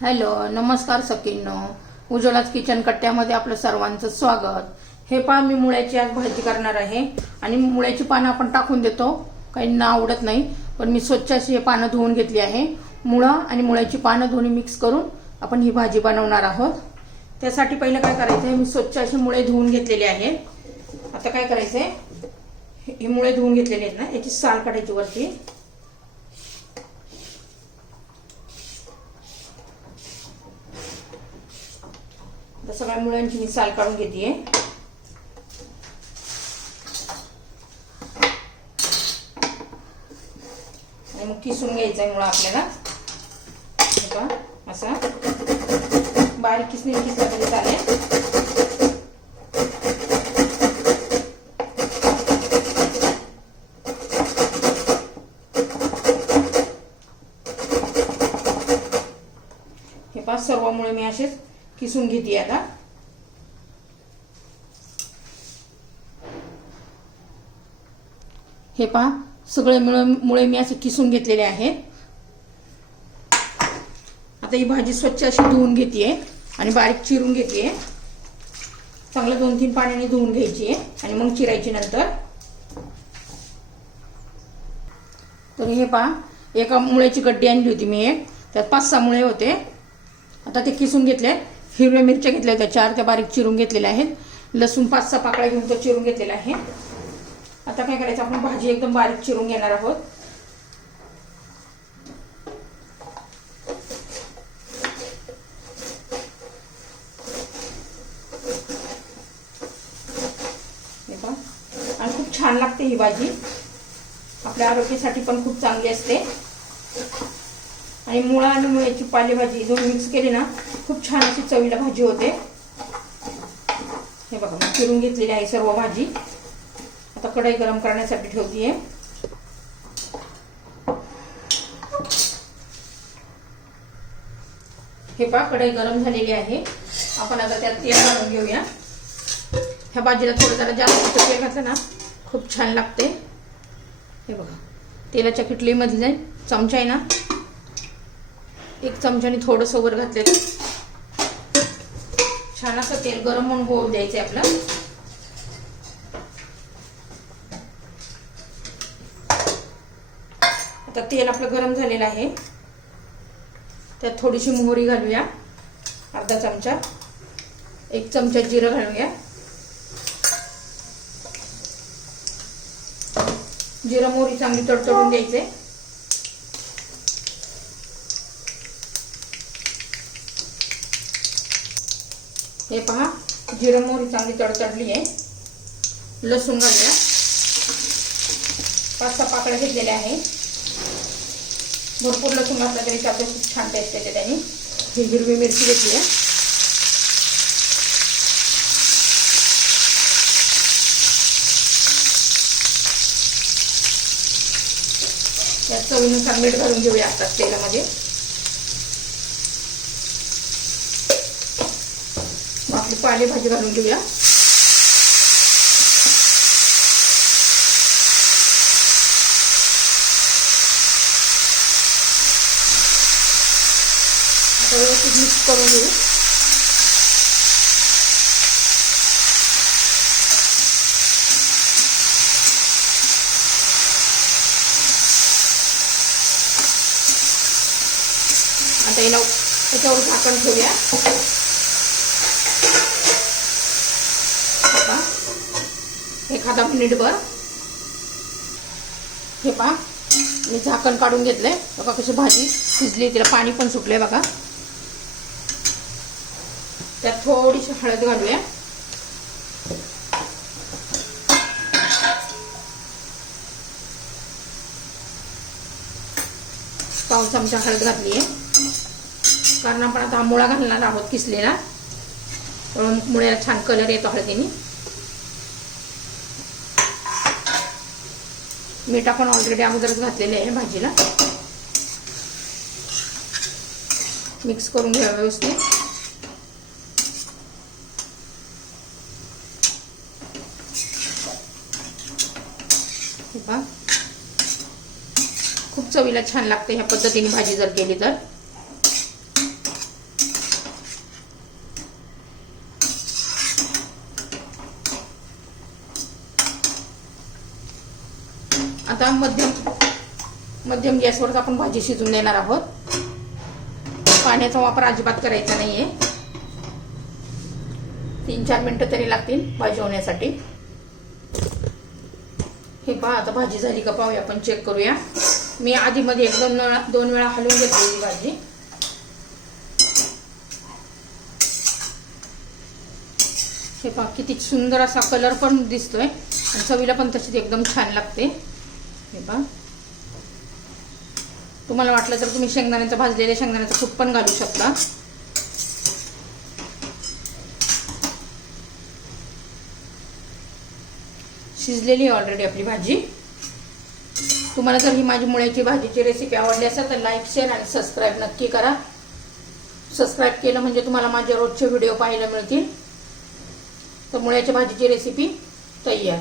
Hello नमस्कार सकीनो उज्ज्वलाच kitchen कट्ट्यामध्ये आपलं सर्वांचं स्वागत. हे पहा मी मुळ्याची आज भाजी करणार आहे आणि मुळ्याची पानं आपण टाकून देतो. काहींना आवडत नाही पण मी स्वच्छ अशी हे पानं धुवून घेतली आहे. मुळं आणि मुळ्याची पानं दोन्ही मिक्स करून आपण ही भाजी बनवणार आहोत. त्यासाठी पहिलं काय करायचं आहे मी स्वच्छ अशी मुळे धुवून घेतलेली आहेत आता काय करायचं आहे हे मुळे धुवून घेतलेले आहेत ना याची साल काढायची वरती. सगळ्या मुळ्यांची मी साल काढून घेते आणि मग किसून घ्यायचा आहे मुळा आपल्याला. असा. बारीक किसणी किसला तरी चालेल हे पाच सर्व मुळे मी असेच किसून घेते आता. हे पहा सगळे मुळे मी असे किसून घेतलेले आहेत. आता ही भाजी स्वच्छ अशी धुवून घेते आणि बारीक चिरून घेते चांगलं दोन तीन पाण्याने धुवून घ्यायची आहे आणि मग चिरायची नंतर. तर हे पहा एका मुळ्याची गड्डी आणली होती मी एक. त्यात पाच सहा मुळे होते. आता ते किसून घेतले हिरव्या मिरच्या घेतल्या होत्या चार त्या बारीक चिरून घेतलेल्या आहेत. लसूण पाच सहा पाकळ्या घेऊन तो चिरून घेतलेला आहे आता काय करायचं? आपण भाजी एकदम बारीक चिरून घेणार आहोत. हे आणि खूप छान लागते ही भाजी. आपल्या आरोग्यासाठी पण खूप चांगली असते. आणि मुळा आणि मुळ्याची पालेभाजी जो मिक्स केली ना खूप छान अशी चवीला भाजी होते. हे बघा मी चिरून घेतलेली आहे सर्व भाजी. आता कढई गरम करण्यासाठी ठेवतीये. हे पहा कढई गरम झालेली आहे. आपण आता त्यात तेल घालून घेऊया. ह्या भाजीला थोडं जरा जास्त तेल घातलं ना खूप छान लागते. हे बघा तेलाच्या किटलीमधले चमचा आहे ना एक चमच्याने थोडंसं वर घातलेलं. छान असं तेल गरम म्हणून होऊ द्यायचं आहे आपलं. आता तेल आपलं गरम झालेलं आहे. त्यात थोडीशी मोहरी घालूया. अर्धा चमचा. एक चमचा जिरं घालूया. जिरं मोहरी चांगली तडतडून द्यायचे हे पहा जिरं मोहरी चांगली तडतडली आहे. लसूण घालूया. पाच सहा पाकळ्या घेतलेल्या आहे. भरपूर लसूण घातला तरी चालते खूप छान टेस्ट येते त्याने. ही हिरवी मिरची घेतली आहे. त्यात चवीनुसार मीठ घालून घेऊया आता तेलामध्ये. आपली पालेभाजी घालून घेऊया. व्यवस्थित मिक्स करून घेऊ. आता याला त्याच्यावर झाकण ठेवूया. एखादा मिनिटभर हे पहा. मी झाकण काढून घेतलंय. बघा कशी भाजी शिजली तिला पाणी पण सुटलंय बघा. त्यात थोडीशी हळद घालूया. पाऊस चमचा हळद घातली आहे कारण आपण आता मुळा घालणार आहोत किसलेला. म्हणून मुळ्याला छान कलर येतो हळदीने. मीठ आपण ऑलरेडी अगोदरच घातलेले आहे भाजीला. मिक्स करून घ्या व्यवस्थित. पहा खूप चवीला छान लागते ह्या पद्धतीने भाजी जर केली तर. आता मध्यम मध्यम गॅसवरच आपण भाजी शिजून देणार आहोत. पाण्याचा वापर अजिबात करायचा नाहीये. तीन चार मिनिटं तरी लागतील भाजी होण्यासाठी. हे पहा आता भाजी झाली का पाहूया आपण चेक करूया. मी आधी मध्ये एक दोन वेळा दोन वेळा हलवून घेतलेली भाजी. हे पहा किती सुंदर असा कलर पण दिसतोय. आणि चवीला पण तशीच एकदम छान लागते. हे पहा. तुम्हाला वाटलं तर तुम्ही शेंगदाण्याचं भाजलेल्या शेंगदाण्याचं खूप पण घालू शकता. शिजलेली आहे ऑलरेडी आपली भाजी. तुम्हाला जर ही माझी मुळ्याची भाजीची रेसिपी आवडली असेल तर लाईक शेअर आणि सबस्क्राईब नक्की करा. सबस्क्राईब केलं म्हणजे तुम्हाला माझे रोजचे व्हिडिओ पाहायला मिळतील. तर मुळ्याच्या भाजीची रेसिपी तयार.